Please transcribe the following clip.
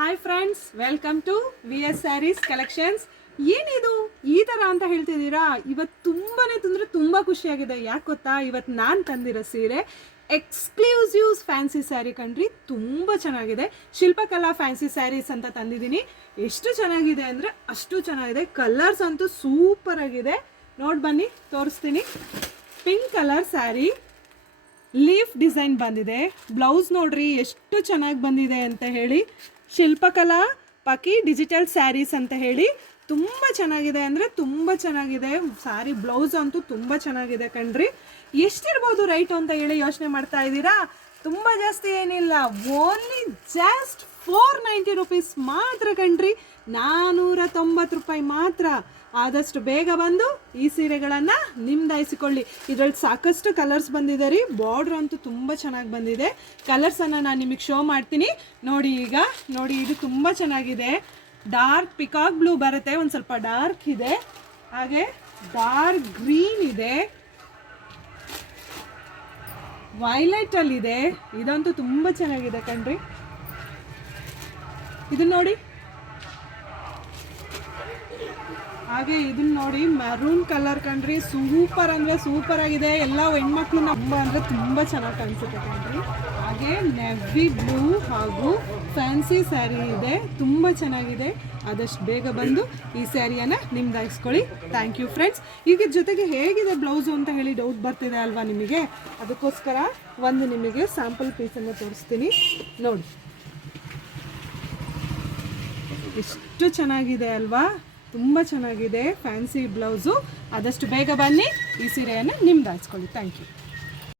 Hi friends, welcome to V S sarees collections. ಏನಿದು ಈ ಥರ ಅಂತ ಹೇಳ್ತಿದ್ದೀರಾ? ಇವತ್ತು ತುಂಬ ಖುಷಿಯಾಗಿದೆ. ಯಾಕೆ ಗೊತ್ತಾ? ಇವತ್ತು ನಾನು ತಂದಿರೋ ಸೀರೆ ಎಕ್ಸ್ಕ್ಲೂಸಿವ್ ಫ್ಯಾನ್ಸಿ ಸ್ಯಾರಿ ಕಣ್ರಿ. ತುಂಬ ಚೆನ್ನಾಗಿದೆ. ಶಿಲ್ಪಕಲಾ ಫ್ಯಾನ್ಸಿ ಸ್ಯಾರೀಸ್ ಅಂತ ತಂದಿದ್ದೀನಿ. ಎಷ್ಟು ಚೆನ್ನಾಗಿದೆ ಅಂದರೆ ಅಷ್ಟು ಚೆನ್ನಾಗಿದೆ. ಕಲರ್ಸ್ ಅಂತೂ ಸೂಪರ್ ಆಗಿದೆ. ನೋಡಿ ಬನ್ನಿ, ತೋರಿಸ್ತೀನಿ. Pink colour sari, leaf design ಬಂದಿದೆ. ಬ್ಲೌಸ್ ನೋಡ್ರಿ ಎಷ್ಟು ಚೆನ್ನಾಗಿ ಬಂದಿದೆ ಅಂತ ಹೇಳಿ. ಶಿಲ್ಪಕಲಾ ಪಕಿ ಡಿಜಿಟಲ್ ಸ್ಯಾರೀಸ್ ಅಂತ ಹೇಳಿ ತುಂಬ ಚೆನ್ನಾಗಿದೆ ಅಂದರೆ ತುಂಬ ಚೆನ್ನಾಗಿದೆ. ಸ್ಯಾರಿ ಬ್ಲೌಸ್ ಅಂತೂ ತುಂಬ ಚೆನ್ನಾಗಿದೆ ಕಣ್ರಿ. ಎಷ್ಟಿರ್ಬೋದು ರೈಟು ಅಂತ ಹೇಳಿ ಯೋಚನೆ ಮಾಡ್ತಾ ಇದ್ದೀರಾ? ತುಂಬ ಜಾಸ್ತಿ ಏನಿಲ್ಲ, ಓನ್ಲಿ ಜಸ್ಟ್ 490 ರುಪೀಸ್ ಮಾತ್ರ ಕಣ್ರಿ. 490 ರೂಪಾಯಿ ಮಾತ್ರ. ಆದಷ್ಟು ಬೇಗ ಬಂದು ಈ ಸೀರೆಗಳನ್ನು ನಿಮ್ದಾಯಿಸಿಕೊಳ್ಳಿ. ಇದರಲ್ಲಿ ಸಾಕಷ್ಟು ಕಲರ್ಸ್ ಬಂದಿದೆ ರೀ. ಬಾರ್ಡ್ರ್ ಅಂತೂ ತುಂಬ ಚೆನ್ನಾಗಿ ಬಂದಿದೆ. ಕಲರ್ಸನ್ನು ನಾನು ನಿಮಗೆ ಶೋ ಮಾಡ್ತೀನಿ ನೋಡಿ. ಈಗ ನೋಡಿ, ಇದು ತುಂಬ ಚೆನ್ನಾಗಿದೆ. ಡಾರ್ಕ್ ಪಿಕಾಕ್ ಬ್ಲೂ ಬರುತ್ತೆ, ಒಂದು ಸ್ವಲ್ಪ ಡಾರ್ಕ್ ಇದೆ, ಹಾಗೆ ಡಾರ್ಕ್ ಗ್ರೀನ್ ಇದೆ, ವೈಲೆಟಲ್ಲಿದೆ. ಇದಂತೂ ತುಂಬ ಚೆನ್ನಾಗಿದೆ ಕಣ್ರಿ. ಇದನ್ನ ನೋಡಿ, ಹಾಗೆ ಇದನ್ನ ನೋಡಿ, ಮೆರೂನ್ ಕಲರ್ ಕಣ್ರಿ. ಸೂಪರ್ ಅಂದರೆ ಸೂಪರ್ ಆಗಿದೆ. ಎಲ್ಲ ಹೆಣ್ಮಕ್ಳು ತುಂಬ ಅಂದರೆ ತುಂಬ ಚೆನ್ನಾಗಿ ಕಾಣಿಸುತ್ತೆ ಕಣ್ರಿ. ಹಾಗೆ ನೆವಿ ಬ್ಲೂ ಹಾಗೂ ಫ್ಯಾನ್ಸಿ ಸ್ಯಾರಿ ಇದೆ, ತುಂಬ ಚೆನ್ನಾಗಿದೆ. ಆದಷ್ಟು ಬೇಗ ಬಂದು ಈ ಸ್ಯಾರಿಯನ್ನು ನಿಮ್ದಾಯಿಸ್ಕೊಳ್ಳಿ. Thank you friends. ಈಗ ಜೊತೆಗೆ ಹೇಗಿದೆ ಬ್ಲೌಸು ಅಂತ ಹೇಳಿ ಡೌಟ್ ಬರ್ತಿದೆ ಅಲ್ವಾ ನಿಮಗೆ? ಅದಕ್ಕೋಸ್ಕರ ಒಂದು ನಿಮಗೆ ಸ್ಯಾಂಪಲ್ ಪೀಸನ್ನು ತೋರಿಸ್ತೀನಿ ನೋಡಿ. ಎಷ್ಟು ಚೆನ್ನಾಗಿದೆ ಅಲ್ವಾ? ತುಂಬ ಚೆನ್ನಾಗಿದೆ ಫ್ಯಾನ್ಸಿ ಬ್ಲೌಸು. ಆದಷ್ಟು ಬೇಗ ಬನ್ನಿ ಈ ಸೀರೆಯನ್ನು ನಿಮ್ದಾಯಿಸ್ಕೊಳ್ಳಿ. Thank you.